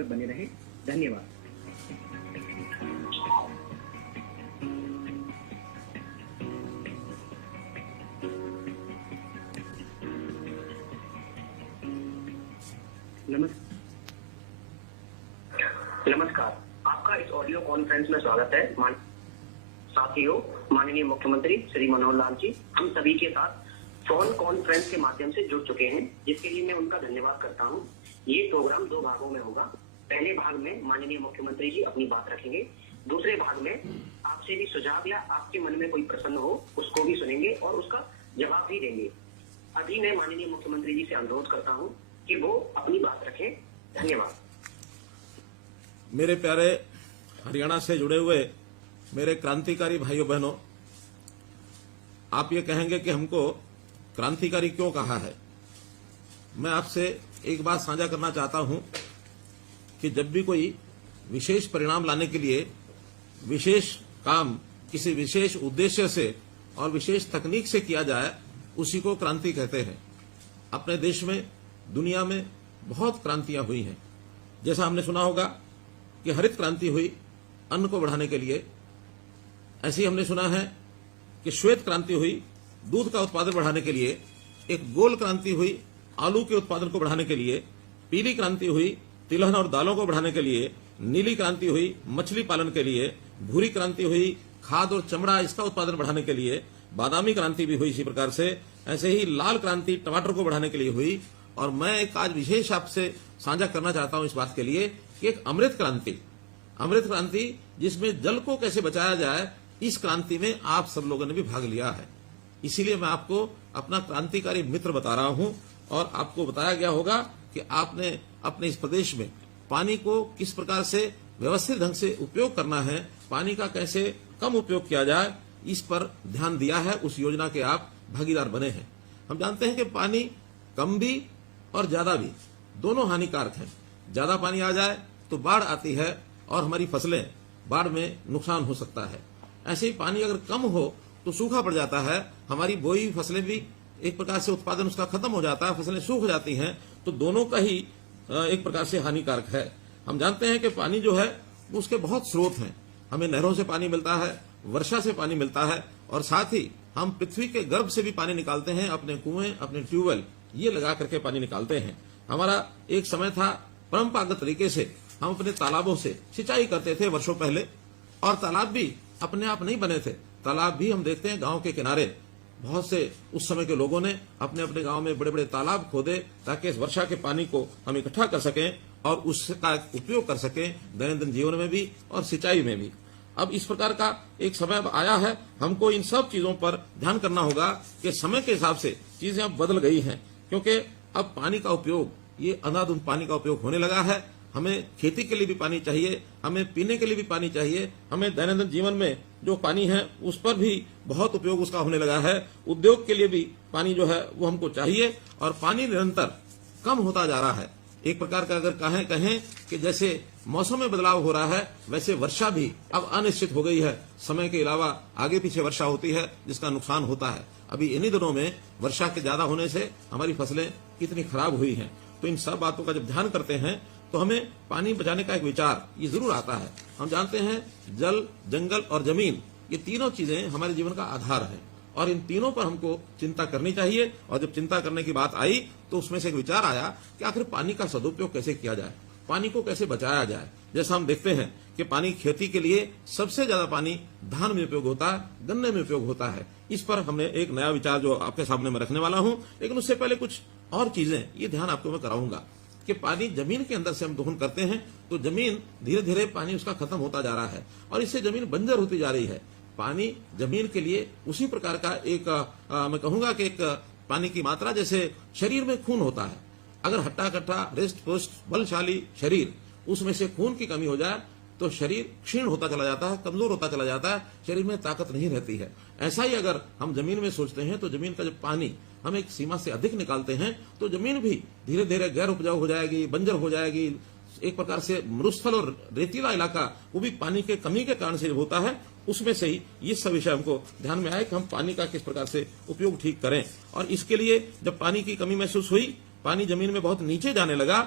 पर बने रहें। धन्यवाद। नमस्कार, आपका इस ऑडियो कॉन्फ्रेंस में स्वागत है। साथियों, माननीय मुख्यमंत्री श्री मनोहर लाल जी हम सभी के साथ फोन कॉन्फ्रेंस के माध्यम से जुड़ चुके हैं, जिसके लिए मैं उनका धन्यवाद करता हूं। ये प्रोग्राम 2 भागों में होगा। पहले भाग में माननीय मुख्यमंत्री जी अपनी बात रखेंगे। दूसरे भाग में आपसे भी सुझाव या आपके मन में कोई प्रश्न हो उसको भी सुनेंगे और उसका जवाब भी देंगे। अभी मैं माननीय मुख्यमंत्री जी से अनुरोध करता हूँ कि वो अपनी बात रखें। धन्यवाद। मेरे प्यारे हरियाणा से जुड़े हुए मेरे क्रांतिकारी भाइयों बहनों, आप ये कहेंगे कि हमको क्रांतिकारी क्यों कहा है। मैं आपसे एक बात साझा करना चाहता हूं कि जब भी कोई विशेष परिणाम लाने के लिए विशेष काम किसी विशेष उद्देश्य से और विशेष तकनीक से किया जाए, उसी को क्रांति कहते हैं। अपने देश में, दुनिया में बहुत क्रांतियां हुई हैं। जैसा हमने सुना होगा कि हरित क्रांति हुई अन्न को बढ़ाने के लिए, ऐसे ही हमने सुना है कि श्वेत क्रांति हुई दूध का उत्पादन बढ़ाने के लिए, एक गोल क्रांति हुई आलू के उत्पादन को बढ़ाने के लिए, पीली क्रांति हुई तिलहन और दालों को बढ़ाने के लिए, नीली क्रांति हुई मछली पालन के लिए, भूरी क्रांति हुई खाद और चमड़ा इसका उत्पादन बढ़ाने के लिए, बादामी क्रांति भी हुई इसी प्रकार से, ऐसे ही लाल क्रांति टमाटर को बढ़ाने के लिए हुई। और मैं एक आज विशेष आपसे साझा करना चाहता हूं इस बात के लिए कि एक अमृत क्रांति जिसमें जल को कैसे बचाया जाए, इस क्रांति में आप सब लोगों ने भी भाग लिया है। इसीलिए मैं आपको अपना क्रांतिकारी मित्र बता रहा हूं और आपको बताया गया होगा कि आपने अपने इस प्रदेश में पानी को किस प्रकार से व्यवस्थित ढंग से उपयोग करना है, पानी का कैसे कम उपयोग किया जाए, इस पर ध्यान दिया है। उस योजना के आप भागीदार बने हैं। हम जानते हैं कि पानी कम भी और ज्यादा भी दोनों हानिकारक हैं। ज्यादा पानी आ जाए तो बाढ़ आती है और हमारी फसलें बाढ़ में नुकसान हो सकता है। ऐसे ही पानी अगर कम हो तो सूखा पड़ जाता है, हमारी बोई हुई फसलें भी एक प्रकार से उत्पादन उसका खत्म हो जाता है, फसलें सूख जाती हैं। तो दोनों का ही एक प्रकार से हानिकारक है। हम जानते हैं कि पानी जो है उसके बहुत स्रोत हैं। हमें नहरों से पानी मिलता है, वर्षा से पानी मिलता है और साथ ही हम पृथ्वी के गर्भ से भी पानी निकालते हैं। अपने कुएं, अपने ट्यूबवेल ये लगा करके पानी निकालते हैं। हमारा एक समय था परंपरागत तरीके से हम अपने तालाबों से सिंचाई करते थे वर्षों पहले, और तालाब भी अपने आप नहीं बने थे। तालाब भी हम देखते हैं गांव के किनारे बहुत से उस समय के लोगों ने अपने अपने गांव में बड़े बड़े तालाब खोदे ताकि इस वर्षा के पानी को हम इकट्ठा कर सकें और उसका उपयोग कर सकें दैनंदिन जीवन में भी और सिंचाई में भी। अब इस प्रकार का एक समय अब आया है, हमको इन सब चीजों पर ध्यान करना होगा कि समय के हिसाब से चीजें अब बदल गई हैं, क्योंकि अब पानी का उपयोग, ये अंधाधुंध पानी का उपयोग होने लगा है। हमें खेती के लिए भी पानी चाहिए, हमें पीने के लिए भी पानी चाहिए, हमें दैनंदिन जीवन में जो पानी है उस पर भी बहुत उपयोग उसका होने लगा है। उद्योग के लिए भी पानी जो है वो हमको चाहिए और पानी निरंतर कम होता जा रहा है। एक प्रकार का अगर कहें कि जैसे मौसम में बदलाव हो रहा है, वैसे वर्षा भी अब अनिश्चित हो गई है। समय के अलावा आगे पीछे वर्षा होती है जिसका नुकसान होता है। अभी इन्हीं दिनों में वर्षा के ज्यादा होने से हमारी फसलें कितनी खराब हुई हैं। तो इन सब बातों का जब ध्यान करते हैं तो हमें पानी बचाने का एक विचार ये जरूर आता है। हम जानते हैं जल, जंगल और जमीन, ये तीनों चीजें हमारे जीवन का आधार है और इन तीनों पर हमको चिंता करनी चाहिए। और जब चिंता करने की बात आई तो उसमें से एक विचार आया कि आखिर पानी का सदुपयोग कैसे किया जाए, पानी को कैसे बचाया जाए। जैसा हम देखते हैं कि पानी खेती के लिए सबसे ज्यादा पानी धान में उपयोग होता है, गन्ने में उपयोग होता है। इस पर हमने एक नया विचार जो आपके सामने मैं रखने वाला हूं, लेकिन उससे पहले कुछ और चीजें ये ध्यान आपको मैं कराऊंगा कि पानी जमीन के अंदर से हम दोहन करते हैं तो जमीन धीरे धीरे पानी उसका खत्म होता जा रहा है और इससे जमीन बंजर होती जा रही है। पानी जमीन के लिए उसी प्रकार का एक मैं कहूंगा कि एक पानी की मात्रा जैसे शरीर में खून होता है। अगर हट्टा कट्टा रिष्ट पुष्ट बलशाली शरीर, उसमें से खून की कमी हो जाए तो शरीर क्षीण होता चला जाता है, कमजोर होता चला जाता है, शरीर में ताकत नहीं रहती है। ऐसा ही अगर हम जमीन में सोचते हैं तो जमीन का जब पानी हम एक सीमा से अधिक निकालते हैं तो जमीन भी धीरे धीरे गैर उपजाऊ हो जाएगी, बंजर हो जाएगी। एक प्रकार से मरुस्थल और रेतीला इलाका वो भी पानी के कमी के कारण से होता है। उसमें से ही ये सब विषय हमको ध्यान में आए कि हम पानी का किस प्रकार से उपयोग ठीक करें। और इसके लिए जब पानी की कमी महसूस हुई, पानी जमीन में बहुत नीचे जाने लगा,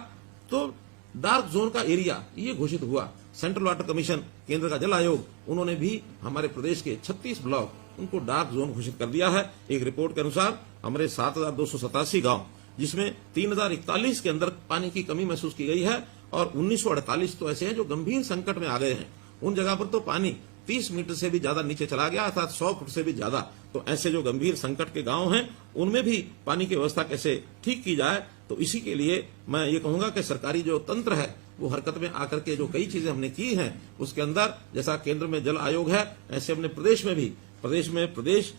तो डार्क जोन का एरिया ये घोषित हुआ। सेंट्रल वाटर कमीशन, केंद्र का जल आयोग, उन्होंने भी हमारे प्रदेश के 36 ब्लॉक उनको डार्क जोन घोषित कर दिया है। एक रिपोर्ट के अनुसार हमारे 7,287 गांव, जिसमें 3,041 के अंदर पानी की कमी महसूस की गई है और 1948 तो ऐसे हैं जो गंभीर संकट में आ गए हैं। उन जगह पर तो पानी 30 मीटर से भी ज्यादा नीचे चला गया, अर्थात 100 फुट से भी ज्यादा। तो ऐसे जो गंभीर संकट के गांव हैं, उनमें भी पानी की व्यवस्था कैसे ठीक की जाए, तो इसी के लिए मैं ये कहूंगा कि सरकारी जो तंत्र है वो हरकत में आकर के जो कई चीजें हमने की हैं, उसके अंदर जैसा केंद्र में जल आयोग है, ऐसे हमने प्रदेश में भी प्रदेश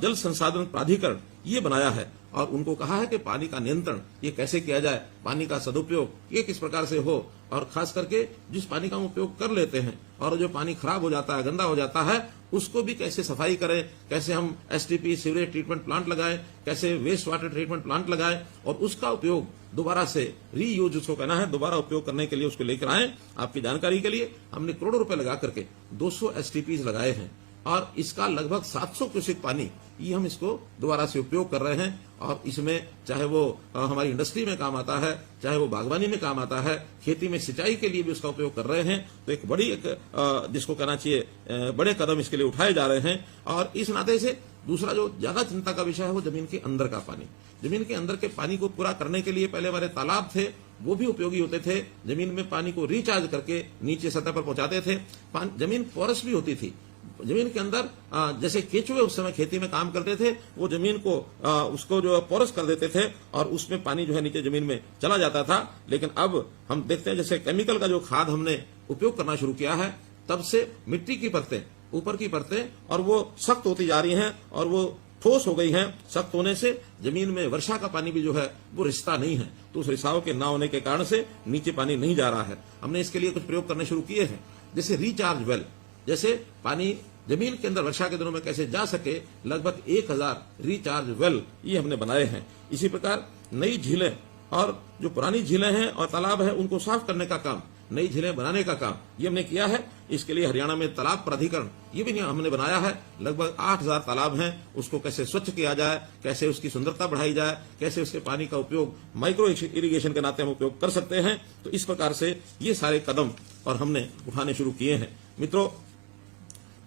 जल संसाधन प्राधिकरण ये बनाया है और उनको कहा है कि पानी का नियंत्रण ये कैसे किया जाए, पानी का सदुपयोग ये किस प्रकार से हो, और खास करके जिस पानी का हम उपयोग कर लेते हैं और जो पानी खराब हो जाता है, गंदा हो जाता है, उसको भी कैसे सफाई करें, कैसे हम एसटीपी सीवरेज ट्रीटमेंट प्लांट लगाएं, कैसे वेस्ट वाटर ट्रीटमेंट प्लांट लगाएं और उसका उपयोग दोबारा से रीयूज उसको कहना है, दोबारा उपयोग करने के लिए उसको लेकर आए। आपकी जानकारी के लिए हमने करोड़ों रुपए लगा करके 200 एसटीपीज लगाए हैं और इसका लगभग 700 क्यूसेक पानी ये हम इसको दोबारा से उपयोग कर रहे हैं और इसमें चाहे वो हमारी इंडस्ट्री में काम आता है, चाहे वो बागवानी में काम आता है, खेती में सिंचाई के लिए भी उसका उपयोग कर रहे हैं। तो एक बड़ी जिसको कहना चाहिए बड़े कदम इसके लिए उठाए जा रहे हैं। और इस नाते से दूसरा जो ज्यादा चिंता का विषय है वो जमीन के अंदर का पानी। जमीन के अंदर के पानी को पूरा करने के लिए पहले हमारे तालाब थे, वो भी उपयोगी होते थे। जमीन में पानी को रिचार्ज करके नीचे सतह पर पहुंचाते थे। जमीन पोरस भी होती थी। जमीन के अंदर जैसे केचुए उस समय खेती में काम करते थे, वो जमीन को उसको जो पोरस कर देते थे और उसमें पानी जो है नीचे जमीन में चला जाता था। लेकिन अब हम देखते हैं जैसे केमिकल का जो खाद हमने उपयोग करना शुरू किया है, तब से मिट्टी की परतें, ऊपर की परतें और वो सख्त होती जा रही हैं और वो ठोस हो गई हैं। सख्त होने से जमीन में वर्षा का पानी भी जो है वो रिश्ता नहीं है, तो उस रिसाव के ना होने के कारण से नीचे पानी नहीं जा रहा है। हमने इसके लिए कुछ प्रयोग करने शुरू किए हैं, जैसे रिचार्ज वेल, जैसे पानी जमीन के अंदर वर्षा के दिनों में कैसे जा सके, लगभग 1000 रिचार्ज वेल ये हमने बनाए हैं। इसी प्रकार नई झीलें और जो पुरानी झीलें हैं और तालाब है उनको साफ करने का काम, नई झीलें बनाने का काम ये हमने किया है। इसके लिए हरियाणा में तालाब प्राधिकरण ये भी हमने बनाया है। लगभग 8000 तालाब हैं, उसको कैसे स्वच्छ किया जाए, कैसे उसकी सुंदरता बढ़ाई जाए, कैसे उसके पानी का उपयोग माइक्रो इरिगेशन के नाते हम उपयोग कर सकते हैं। तो इस प्रकार से ये सारे कदम और हमने उठाने शुरू किए हैं। मित्रों,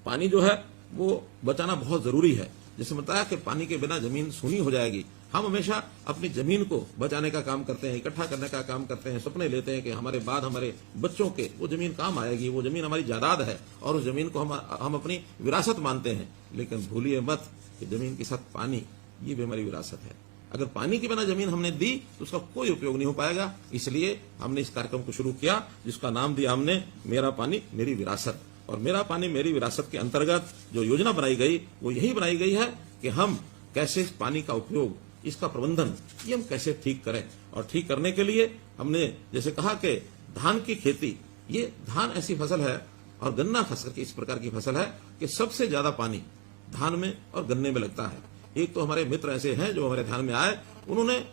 पानी जो है वो बचाना बहुत जरूरी है। जैसे बताया कि पानी के बिना जमीन सूनी हो जाएगी। हम हमेशा अपनी जमीन को बचाने का काम करते हैं, इकट्ठा करने का काम करते हैं, सपने लेते हैं कि हमारे बाद हमारे बच्चों के वो जमीन काम आएगी, वो जमीन हमारी जायदाद है और उस जमीन को हम अपनी विरासत मानते हैं। लेकिन भूलिए मत कि जमीन के साथ पानी ये भी हमारी विरासत है। अगर पानी के बिना जमीन हमने दी तो उसका कोई उपयोग नहीं हो पाएगा। इसलिए हमने इस कार्यक्रम को शुरू किया, जिसका नाम दिया हमने मेरा पानी मेरी विरासत। और मेरा पानी मेरी विरासत के अंतर्गत जो योजना बनाई गई वो यही बनाई गई है कि हम कैसे पानी का उपयोग, इसका प्रबंधन ये हम कैसे ठीक करें। और ठीक करने के लिए हमने जैसे कहा कि धान की खेती, ये धान ऐसी फसल है और गन्ना खास करके इस प्रकार की फसल है कि सबसे ज्यादा पानी धान में और गन्ने में लगता है। एक तो हमारे मित्र ऐसे हैं जो हमारे ध्यान में आए, उन्होंने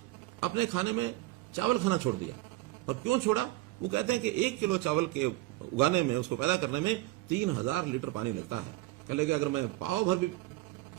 अपने खाने में चावल खाना छोड़ दिया। और क्यों छोड़ा? वो कहते हैं कि 1 किलो चावल के उगाने में, उसको पैदा करने में 3000 लीटर पानी लगता है। कह लगे अगर मैं पाव भर भी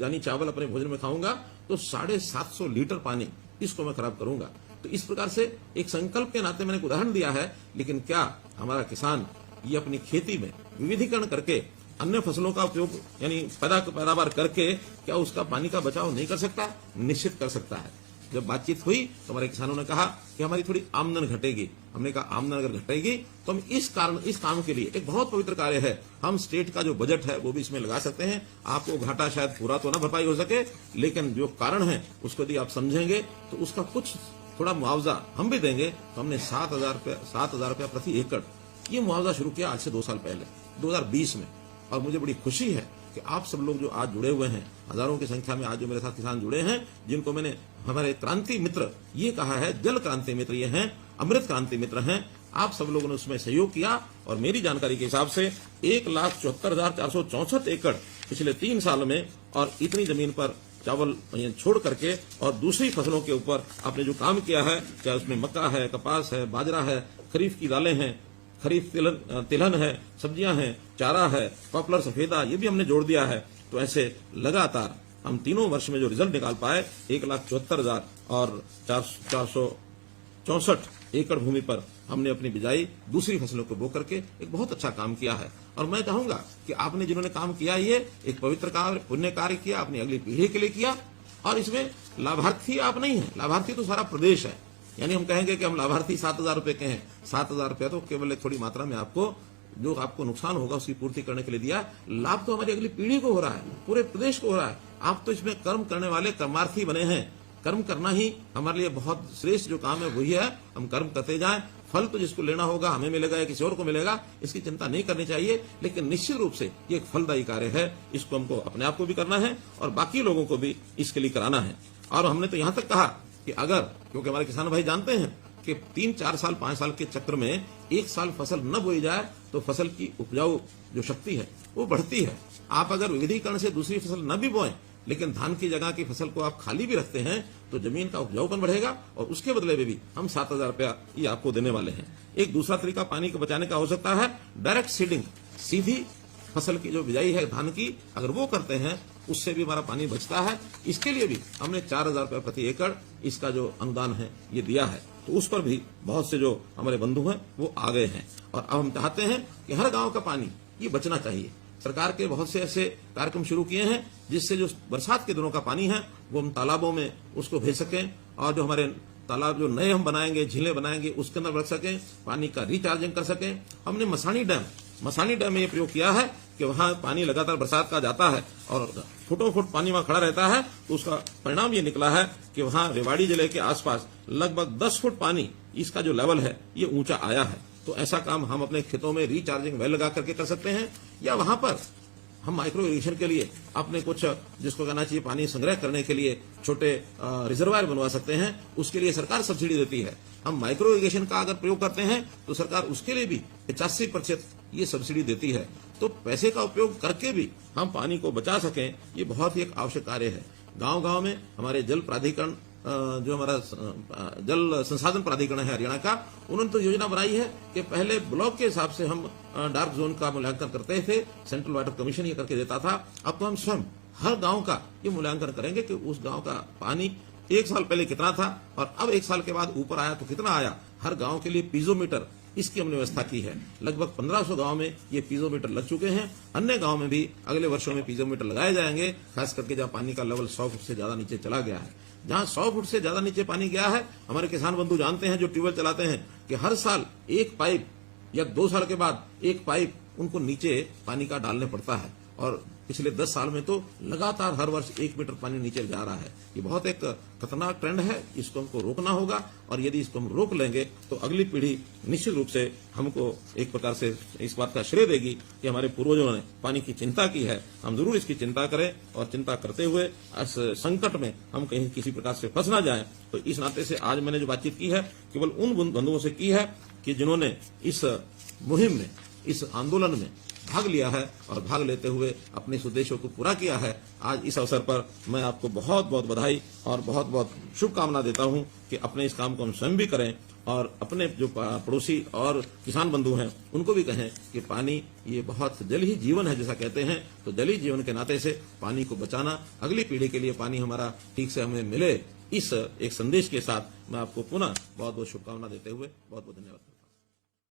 यानी चावल अपने भोजन में खाऊंगा तो 750 लीटर पानी इसको मैं खराब करूंगा। तो इस प्रकार से एक संकल्प के नाते मैंने एक उदाहरण दिया है। लेकिन क्या हमारा किसान ये अपनी खेती में विविधीकरण करके अन्य फसलों का उपयोग यानी पैदावार करके क्या उसका पानी का बचाव नहीं कर सकता? निश्चित कर सकता है। जब बातचीत हुई तो हमारे किसानों ने कहा कि हमारी थोड़ी आमदन घटेगी। हमने कहा आमदन अगर घटेगी तो हम इस काम के लिए एक बहुत पवित्र कार्य है, हम स्टेट का जो बजट है वो भी इसमें लगा सकते हैं। आपको घाटा शायद पूरा तो ना भरपाई हो सके, लेकिन जो कारण है उसको यदि आप समझेंगे तो उसका कुछ थोड़ा मुआवजा हम भी देंगे। तो हमने 7,000 रुपया प्रति एकड़ ये मुआवजा शुरू किया आज से 2 साल पहले 2020 में। और मुझे बड़ी खुशी है कि आप सब लोग जो आज जुड़े हुए हैं, हजारों की संख्या में आज जो मेरे साथ किसान जुड़े हैं, जिनको मैंने हमारे क्रांति मित्र ये कहा है, जल क्रांति मित्र ये हैं, अमृत क्रांति मित्र हैं, आप सब लोगों ने उसमें सहयोग किया। और मेरी जानकारी के हिसाब से 1,74,464 एकड़ पिछले 3 साल में और इतनी जमीन पर चावल छोड़ करके और दूसरी फसलों के ऊपर आपने जो काम किया है, चाहे उसमें मक्का है, कपास है, बाजरा है, खरीफ की दालें हैं, खरीफ तिलहन है, सब्जियां हैं, चारा है, पॉपुलर सफेदा, ये भी हमने जोड़ दिया है। तो ऐसे लगातार हम 3 वर्ष में जो रिजल्ट निकाल पाए, 1,74,000 और 464 एकड़ भूमि पर हमने अपनी बिजाई दूसरी फसलों को बो करके एक बहुत अच्छा काम किया है। और मैं चाहूंगा कि आपने जिन्होंने काम किया, ये एक पवित्र कार्य, पुण्य कार्य किया, अपनी अगली पीढ़ी के लिए किया। और इसमें लाभार्थी आप नहीं है, लाभार्थी तो सारा प्रदेश है। यानी हम कहेंगे कि हम लाभार्थी 7,000 रुपए के हैं, 7,000 रुपया तो केवल एक थोड़ी मात्रा में आपको जो आपको नुकसान होगा उसकी पूर्ति करने के लिए दिया। लाभ तो हमारी अगली पीढ़ी को हो रहा है, पूरे प्रदेश को हो रहा है। आप तो इसमें कर्म करने वाले कर्मार्थी बने हैं। कर्म करना ही हमारे लिए बहुत श्रेष्ठ जो काम है वही है। हम कर्म करते जाएं, फल तो जिसको लेना होगा हमें मिलेगा या किसी और को मिलेगा, इसकी चिंता नहीं करनी चाहिए। लेकिन निश्चित रूप से ये एक फलदायी कार्य है, इसको हमको अपने आप को भी करना है और बाकी लोगों को भी इसके लिए कराना है। और हमने तो यहां तक कहा कि अगर, क्योंकि हमारे किसान भाई जानते हैं कि 3, 4 साल, 5 साल के चक्र में एक साल फसल न बोई जाए तो फसल की उपजाऊ जो शक्ति है वो बढ़ती है। आप अगर विविधीकरण से दूसरी फसल न भी बोएं, लेकिन धान की जगह की फसल को आप खाली भी रखते हैं तो जमीन का उपजाऊपन बढ़ेगा और उसके बदले में भी हम 7,000 रुपया ये आपको देने वाले हैं। एक दूसरा तरीका पानी को बचाने का हो सकता है डायरेक्ट सीडिंग, सीधी फसल की जो बिजाई है धान की, अगर वो करते हैं उससे भी हमारा पानी बचता है। इसके लिए भी हमने 4,000 रुपये प्रति एकड़ इसका जो अनुदान है ये दिया है। तो उस पर भी बहुत से जो हमारे बंधु हैं वो आ गए हैं। और अब हम चाहते हैं कि हर गांव का पानी ये बचना चाहिए। सरकार के बहुत से ऐसे कार्यक्रम शुरू किए हैं जिससे जो बरसात के दिनों का पानी है वो हम तालाबों में उसको भेज सकें, और जो हमारे तालाब जो नए हम बनाएंगे, झीलें बनाएंगे, उसके अंदर रख सकें, पानी का रिचार्जिंग कर सकें। हमने मसानी डैम में ये प्रयोग किया है कि वहां पानी लगातार बरसात का जाता है और फुटों फुट पानी वहां खड़ा रहता है। तो उसका परिणाम ये निकला है कि वहां रेवाड़ी जिले के आसपास लगभग 10 फुट पानी इसका जो लेवल है ये ऊंचा आया है। तो ऐसा काम हम अपने खेतों में रिचार्जिंग वेल लगा करके कर सकते हैं, या वहां पर हम माइक्रो इरिगेशन के लिए अपने कुछ जिसको कहना चाहिए पानी संग्रह करने के लिए छोटे रिजर्वायर बनवा सकते हैं। उसके लिए सरकार सब्सिडी देती है। हम माइक्रो इरिगेशन का अगर प्रयोग करते हैं तो सरकार उसके लिए भी 85% ये सब्सिडी देती है। तो पैसे का उपयोग करके भी हम पानी को बचा सकें, ये बहुत ही एक आवश्यक कार्य है। गांव-गांव में हमारे जल प्राधिकरण, जो हमारा जल संसाधन प्राधिकरण है हरियाणा का, उन्होंने तो योजना बनाई है कि पहले ब्लॉक के हिसाब से हम डार्क जोन का मूल्यांकन करते थे, सेंट्रल वाटर कमीशन ये करके देता था। अब तो हम स्वयं हर गांव का ये मूल्यांकन करेंगे कि उस गांव का पानी 1 साल पहले कितना था और अब 1 साल के बाद ऊपर आया तो कितना आया। हर गांव के लिए पीजोमीटर इसकी हमने व्यवस्था की है। लगभग 1500 गांव में ये पीजोमीटर लग चुके हैं। अन्य गांव में भी अगले वर्षों में पीजोमीटर लगाए जाएंगे, खास करके जहां पानी का लेवल 100 फुट से ज्यादा नीचे चला गया है। जहां 100 फुट से ज्यादा नीचे पानी गया है, हमारे किसान बंधु जानते हैं जो ट्यूबवेल चलाते हैं कि हर साल एक पाइप या 2 साल के बाद एक पाइप उनको नीचे पानी का डालने पड़ता है। और पिछले 10 साल में तो लगातार हर वर्ष 1 मीटर पानी नीचे जा रहा है। ये बहुत एक खतरनाक ट्रेंड है, इसको हमको रोकना होगा। और यदि इसको हम रोक लेंगे तो अगली पीढ़ी निश्चित रूप से हमको एक प्रकार से इस बात का श्रेय देगी कि हमारे पूर्वजों ने पानी की चिंता की है। हम जरूर इसकी चिंता करें और चिंता करते हुए इस संकट में हम कहीं किसी प्रकार से फंस ना जाएं। तो इस नाते से आज मैंने जो बातचीत की है केवल उन बंधुओं से की है कि जिन्होंने इस मुहिम में, इस आंदोलन में भाग लिया है और भाग लेते हुए अपने इस उद्देश्यों को पूरा किया है। आज इस अवसर पर मैं आपको बहुत बहुत बधाई और बहुत बहुत शुभकामना देता हूं कि अपने इस काम को हम स्वयं भी करें और अपने जो पड़ोसी और किसान बंधु हैं उनको भी कहें कि पानी ये बहुत जल ही जीवन है जैसा कहते हैं। तो जल ही जीवन के नाते से पानी को बचाना, अगली पीढ़ी के लिए पानी हमारा ठीक से हमें मिले, इस एक संदेश के साथ मैं आपको पुनः बहुत बहुत शुभकामना देते हुए बहुत बहुत धन्यवाद।